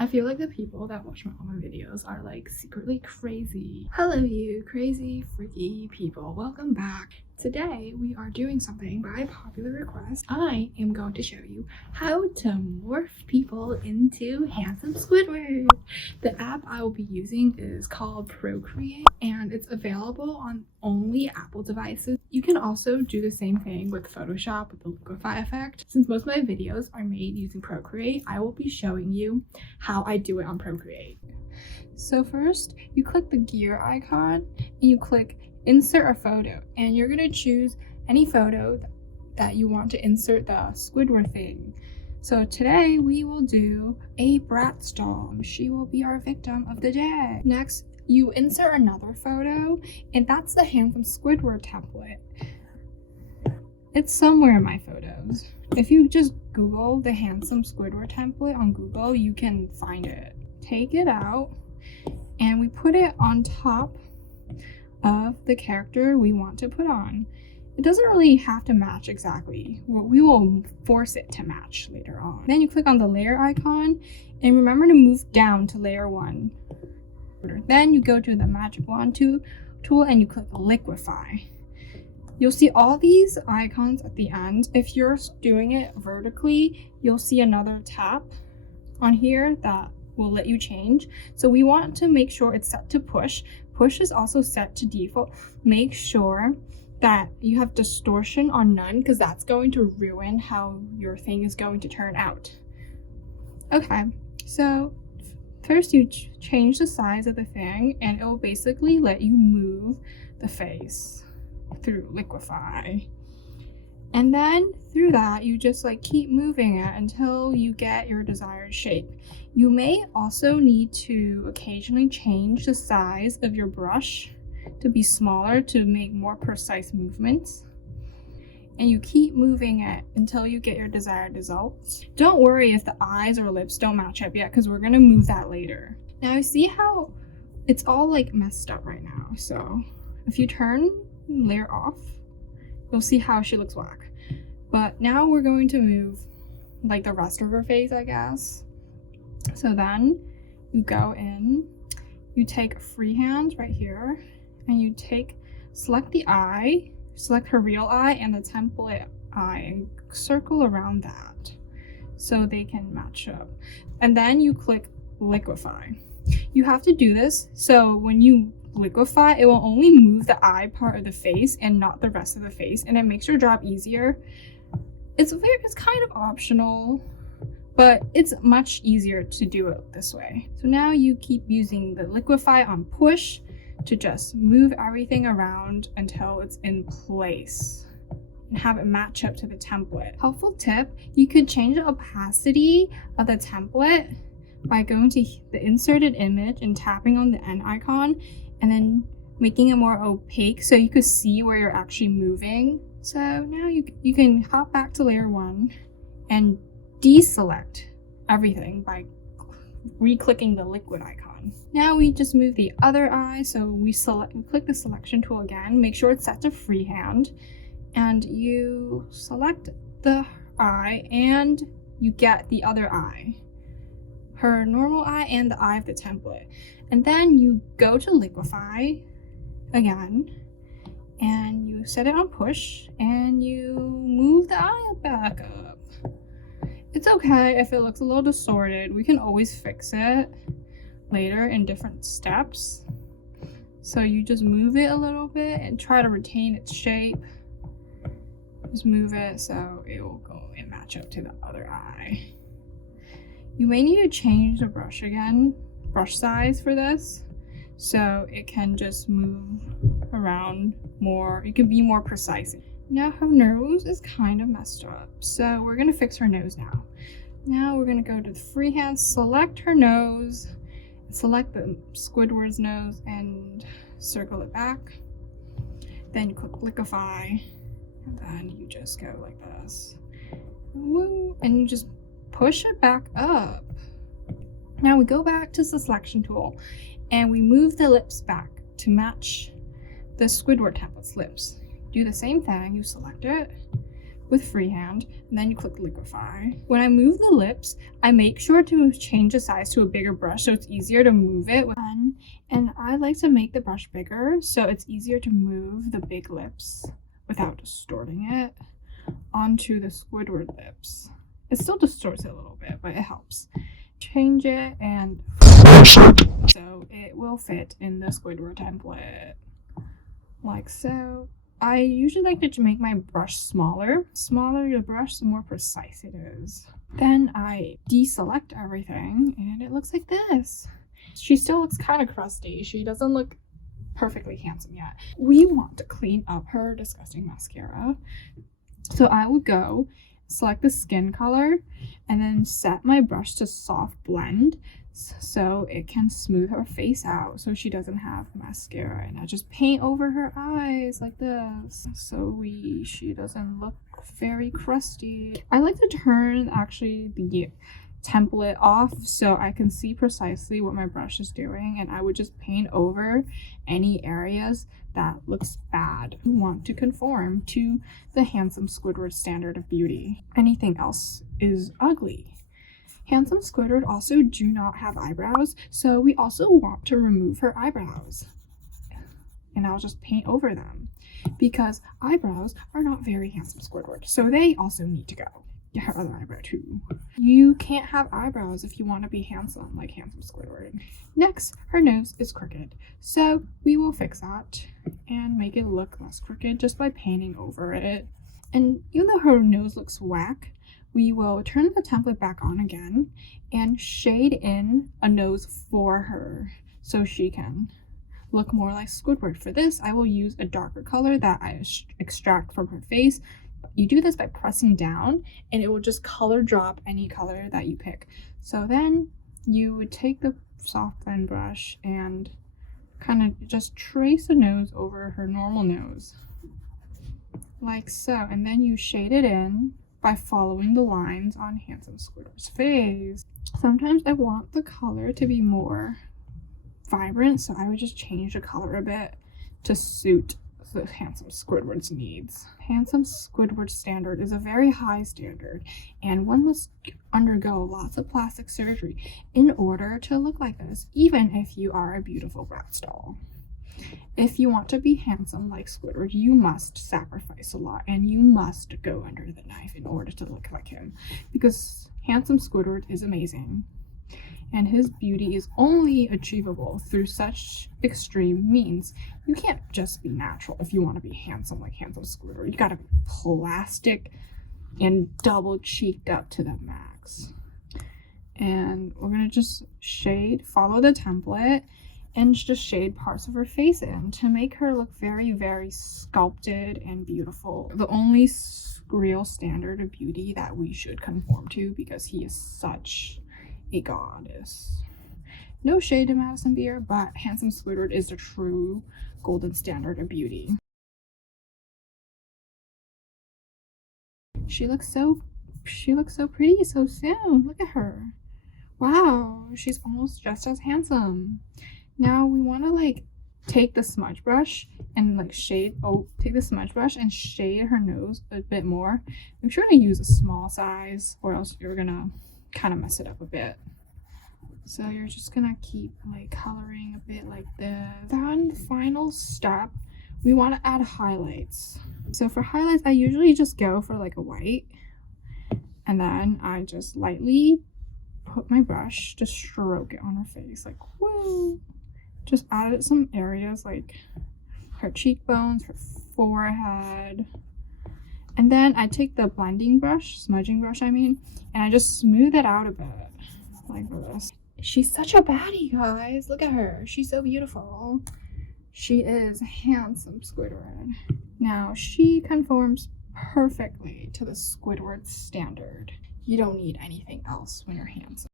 I feel like the people that watch all my videos are like secretly crazy. Hello you crazy freaky people, welcome back. Today we are doing something by popular request. I am going to show you how to morph people into Handsome Squidward. The app I will be using is called Procreate and it's available on only Apple devices. You can also do the same thing with Photoshop with the liquify effect. Since most of my videos are made using Procreate, I will be showing you how I do it on Procreate. So first, you click the gear icon and you click insert a photo, and you're going to choose any photo that you want to insert the Squidward thing. So today we will do a Bratz doll. She will be our victim of the day. Next, you insert another photo, and that's the Handsome Squidward template. It's somewhere in my photos. If you just Google the Handsome Squidward template on Google, you can find it. Take it out, and we put it on top of the character we want to put on. It doesn't really have to match exactly. We will force it to match later on. Then you click on the layer icon and remember to move down to layer 1. Then you go to the magic wand tool and you click liquify. You'll see all these icons at the end. If you're doing it vertically, you'll see another tap on here that will let you change. So we want to make sure it's set to push. Push is also set to default. Make sure that you have distortion on none because that's going to ruin how your thing is going to turn out. Okay, so first you change the size of the thing and it will basically let you move the face through liquify. And then through that, you just keep moving it until you get your desired shape. You may also need to occasionally change the size of your brush to be smaller to make more precise movements. And you keep moving it until you get your desired results. Don't worry if the eyes or lips don't match up yet because we're gonna move that later. Now you see how it's all messed up right now. So if you turn layer off, you'll see how she looks whack. But now we're going to move the rest of her face, I guess. So then you go in, you take freehand right here, and you select the eye, select her real eye and the template eye, and circle around that so they can match up. And then you click liquify. You have to do this so when you liquify, it will only move the eye part of the face and not the rest of the face, and it makes your job easier. It's kind of optional, but it's much easier to do it this way. So now you keep using the liquify on push to just move everything around until it's in place and have it match up to the template. Helpful tip, you could change the opacity of the template by going to the inserted image and tapping on the N icon and then making it more opaque so you could see where you're actually moving. So now you can hop back to layer 1 and deselect everything by re-clicking the liquid icon. Now we just move the other eye, so we click the selection tool again, make sure it's set to freehand, and you select the eye and you get the other eye, her normal eye and the eye of the template. And then you go to liquify again and you set it on push and you move the eye back up. It's okay if it looks a little distorted. We can always fix it later in different steps. So you just move it a little bit and try to retain its shape. Just move it so it will go and match up to the other eye. You may need to change the brush size for this, so it can just move around more. It can be more precise. Now her nose is kind of messed up, so we're gonna fix her nose now. Now we're gonna go to the freehand, select her nose, select the Squidward's nose and circle it back. Then you click liquify, and then you just go like this. Woo, and you just push it back up. Now we go back to the selection tool and we move the lips back to match the Squidward template's lips. Do the same thing, you select it, with freehand, and then you click liquify. When I move the lips, I make sure to change the size to a bigger brush so it's easier to move it. And I like to make the brush bigger so it's easier to move the big lips without distorting it onto the Squidward lips. It still distorts it a little bit, but it helps. Change it and so it will fit in the Squidward template like so. I usually like to make my brush smaller. Smaller the brush, the more precise it is. Then I deselect everything and it looks like this. She still looks kind of crusty. She doesn't look perfectly handsome yet. We want to clean up her disgusting mascara. So I will go select the skin color and then set my brush to soft blend so it can smooth her face out so she doesn't have mascara, and I just paint over her eyes like this so she doesn't look very crusty. I like to turn actually the template off so I can see precisely what my brush is doing, and I would just paint over any areas that looks bad. You want to conform to the Handsome Squidward standard of beauty. Anything else is ugly. Handsome Squidward also do not have eyebrows, so we also want to remove her eyebrows. And I'll just paint over them because eyebrows are not very Handsome Squidward, so they also need to go. Get her other eyebrow too. You can't have eyebrows if you want to be handsome like Handsome Squidward. Next, her nose is crooked, so we will fix that and make it look less crooked just by painting over it. And even though her nose looks whack, we will turn the template back on again and shade in a nose for her so she can look more like Squidward. For this, I will use a darker color that I extract from her face. You do this by pressing down and it will just color drop any color that you pick. So then you would take the soft blend brush and kind of just trace a nose over her normal nose like so, and then you shade it in by following the lines on Handsome Squidward's face. Sometimes I want the color to be more vibrant, so I would just change the color a bit to suit the Handsome Squidward's needs. Handsome Squidward standard is a very high standard, and one must undergo lots of plastic surgery in order to look like this, even if you are a beautiful Bratz doll. If you want to be handsome like Squidward, you must sacrifice a lot and you must go under the knife in order to look like him, because Handsome Squidward is amazing and his beauty is only achievable through such extreme means. You can't just be natural if you want to be handsome like Handsome Squidward. You gotta be plastic and double cheeked up to the max. And we're gonna just follow the template and just shade parts of her face in to make her look very, very sculpted and beautiful. The only real standard of beauty that we should conform to, because he is such a goddess. No shade to Madison Beer, but Handsome Squidward is the true golden standard of beauty. She looks so pretty so soon. Look at her. Wow, she's almost just as handsome. Now we want to take the smudge brush and take the smudge brush and shade her nose a bit more. Make sure to use a small size or else you're gonna kind of mess it up a bit. So you're just gonna keep coloring a bit like this. Then final step, we want to add highlights. So for highlights, I usually just go for a white, and then I just lightly put my brush to stroke it on her face, woo. Just added some areas like her cheekbones, her forehead. And then I take the smudging brush, and I just smooth it out a bit, like this. She's such a baddie, guys. Look at her. She's so beautiful. She is Handsome Squidward. Now, she conforms perfectly to the Squidward standard. You don't need anything else when you're handsome.